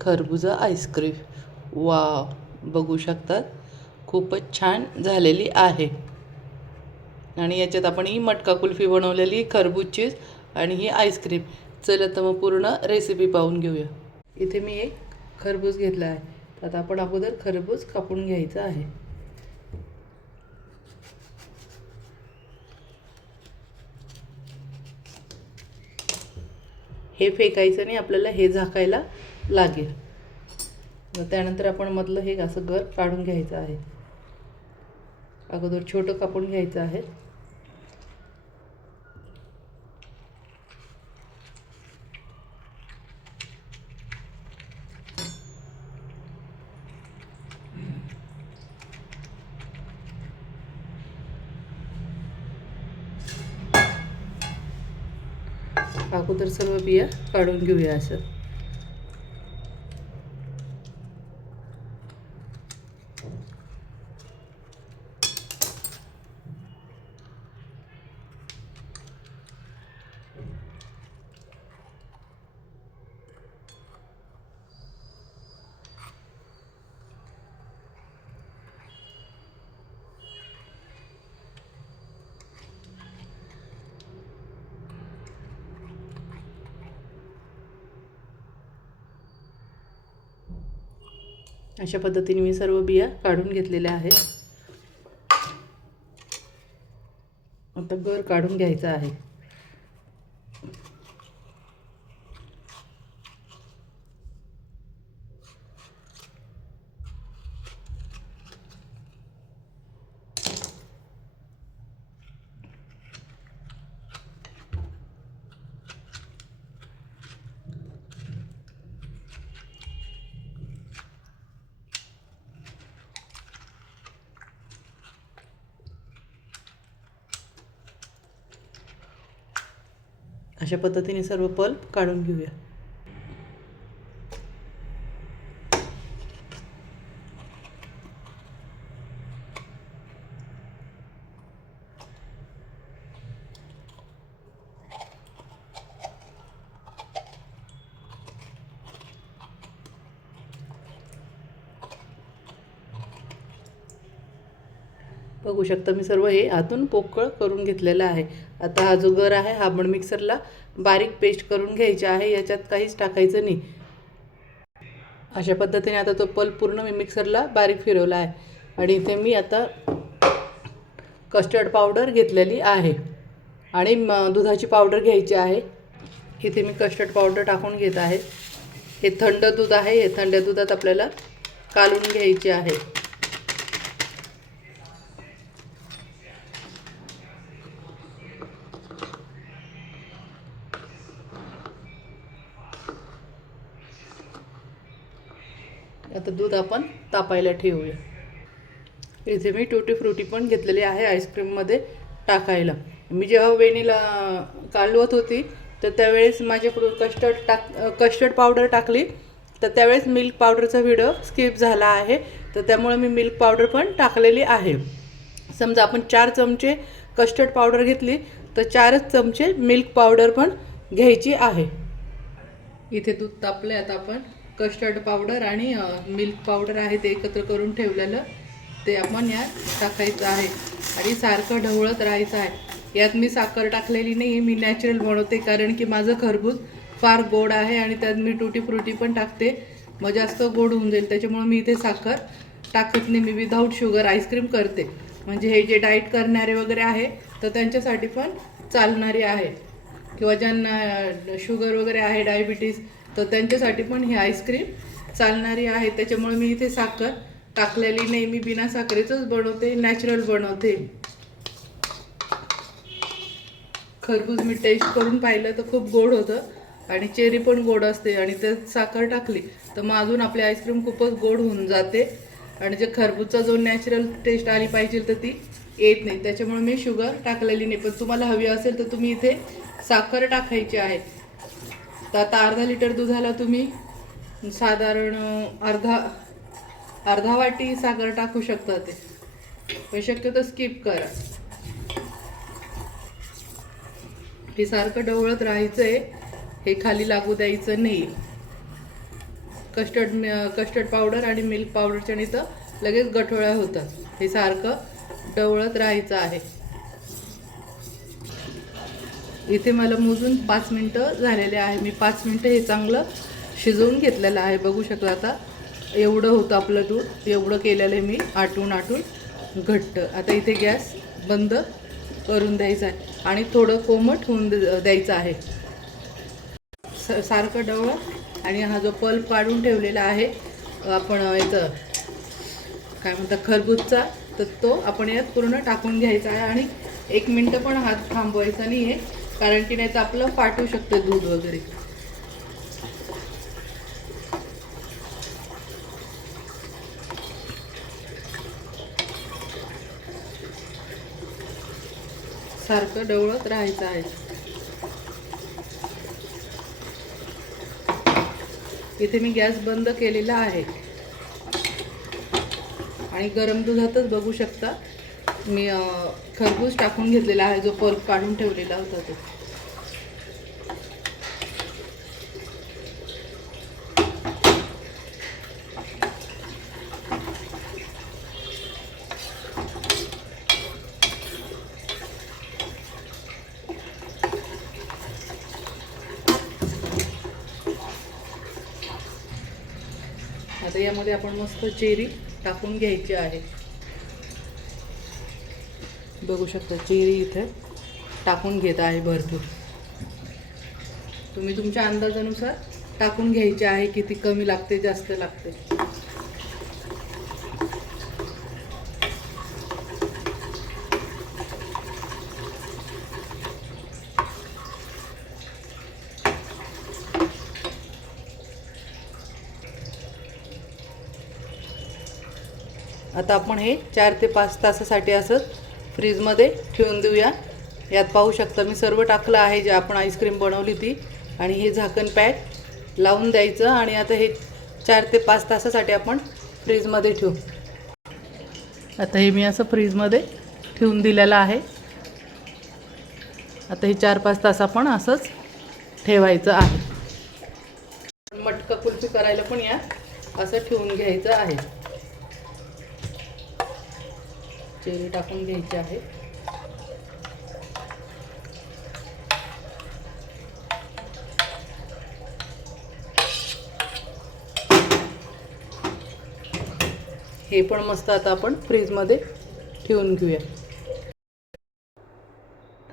खरबुजा ice cream. Wow, बघू शकतात खूपच छान झालेली आहे. आणि याच्यात आपण ही मटका कुल्फी बनवलेली, खरबूजची आणि ही आईस्क्रीम. चला तर मग पूर्ण रेसिपी पाहून घेऊया. इथे मी एक खरबूज घेतला आहे. तर आता आपण अगोदर खरबूज कापून घ्यायचं आहे. हे फेकायचं नाही, आपल्याला हे झाकायला लागेल. त्यानंतर आपण मधलं हे असं गर काढून घ्यायचं आहे. अगोदर छोटं कापून घ्यायचं आहे. अगोदर सर्व बिया काढून घेऊया असं. अशा पद्धतीने मी सर्व बिया काढून घेतलेल्या आहेत. आता गर काढून घ्यायचा आहे. अशा पद्धतीने सर्व पल्प काढून घेऊया. बघू शकता मी सर्व हे आतून पोकळ करून घेतलेलं आहे. आता हा जो गर आहे हा आपण मिक्सरला बारीक पेस्ट करून घ्यायचा आहे. याच्यात काहीच टाकायचं नाही. अशा पद्धतीने आता तो पल्प पूर्ण मी मिक्सरला बारीक फिरवला आहे. आणि इथे मी आता कस्टर्ड पावडर घेतलेली आहे आणि दुधाची पावडर घ्यायची आहे. इथे मी कस्टर्ड पावडर टाकून घेत आहे. हे थंड दूध आहे. हे थंड दुधात आपल्याला कालवून घ्यायचे आहे. आता दूध आपण तापायला ठेवूया. इथे मी टूटी फ्रुटी पण घेतलेली आहे आईस्क्रीममध्ये टाकायला. मी जेव्हा वेणीला कालवत होती तर त्यावेळेस माझ्याकडून कस्टर्ड पावडर टाकली, तर त्यावेळेस मिल्क पावडरचा व्हिडिओ स्किप झाला आहे. तर त्यामुळे मी मिल्क पावडर पण टाकलेली आहे. समजा आपण 4 चमचे कस्टर्ड पावडर घेतली तर 4च चमचे मिल्क पावडर पण घ्यायची आहे. इथे दूध तापले. आता आपण कस्टर्ड पावडर आणि मिल्क पावडर आहे ते एकत्र करून ठेवलेलं ते आपण यात टाकायचं आहे आणि सारखं ढवळत राहायचं आहे. यात मी साखर टाकलेली नाही, मी नॅचरल बनवते कारण की माझं खरबूज फार गोड आहे आणि त्यात मी टूटी फ्रुटी पण टाकते, मग जास्त गोड होऊन जाईल. त्याच्यामुळे मी इथे साखर टाकत नाही. मी विदाऊट शुगर आईस्क्रीम करते. म्हणजे हे जे डाएट करणारे वगैरे आहे तर त्यांच्यासाठी पण चालणारी आहे, किंवा ज्यांना शुगर वगैरे आहे, डायबिटीज, तर त्यांच्यासाठी पण ही आईस्क्रीम चालणारी आहे. त्याच्यामुळे मी इथे साखर टाकलेली नाही. मी बिना साखरेचंच बनवते, नॅचरल बनवते. खरबूज मी टेस्ट करून पाहिलं तर खूप गोड होतं आणि चेरी पण गोड असते आणि त्यात साखर टाकली तर मग अजून आपली आईस्क्रीम खूपच गोड होऊन जाते आणि जे खरबूजचा जो नॅचरल टेस्ट आली पाहिजे तर ती येत नाही. त्याच्यामुळे मी शुगर टाकलेली नाही. पण तुम्हाला हवी असेल तर तुम्ही इथे साखर टाकायची आहे. तर आता अर्धा लिटर दुधाला तुम्ही साधारण अर्धा वाटी साखर टाकू शकता. ते पण शक्यतो स्किप करा. हे सारखं ढवळत राहायचं आहे, हे खाली लागू द्यायचं नाही. कस्टर्ड पावडर आणि मिल्क पावडरच्याने तर लगेच गठोळ्या होतात. हे सारखं ढवळत राहायचं आहे. इथे मला मोजून 5 मिनटं झालेले आहे. मी 5 मिनटं हे चांगलं शिजवून घेतलेलं आहे. बघू शकता आता एवढं होतं आपलं दूध. एवढं केलेलं आहे मी आटून घट्ट. आता इथे गॅस बंद करून द्यायचा आहे आणि थोडं कोमट होऊन द्यायचं आहे. सारखं ढवळं आणि हा जो पल्प काढून ठेवलेला आहे आपण याचं काय म्हणतात खरबूजचा, तर तो आपण यात पूर्ण टाकून घ्यायचा आहे. आणि 1 मिनटं पण हात थांबवायचा नाही आहे, कारण की नाही तर आपलं फाटू शकतं दूध वगैरे. सारखं ढवळत राहायचं आहे. इथे मी गॅस बंद केलेला आहे आणि गरम दुधातच बघू शकता मी खरबूज टाकून घेतलेला आहे, जो पल्प काढून ठेवलेला होता तो. आता यामध्ये आपण मस्त चेरी टाकून घ्यायची आहे. बघू शकता चेरी इथे टाकून घेत आहे भरपूर. तुम्ही तुमच्या अंदाजानुसार टाकून घ्यायचे आहे, किती कमी लागते जास्त लागते. आता आपण हे 4 ते 5 तासासाठी असंच फ्रीजमध्ये ठेवून देऊया. यात पाहू शकता मी सर्व टाकलं आहे जे आपण आईस्क्रीम बनवली ती. आणि हे झाकण पॅक लावून द्यायचं आणि आता हे 4 ते 5 तासासाठी आपण फ्रीजमध्ये ठेवू. आता हे मी असं फ्रीजमध्ये ठेवून दिलेलं आहे. आता हे 4-5 तास आपण असंच ठेवायचं आहे. मटका कुल्फी करायला पण या असं ठेवून घ्यायचं आहे. चेरी टाकून घ्यायची आहे. हे पण मस्त आता आपण फ्रीजमध्ये ठेवून घेऊया.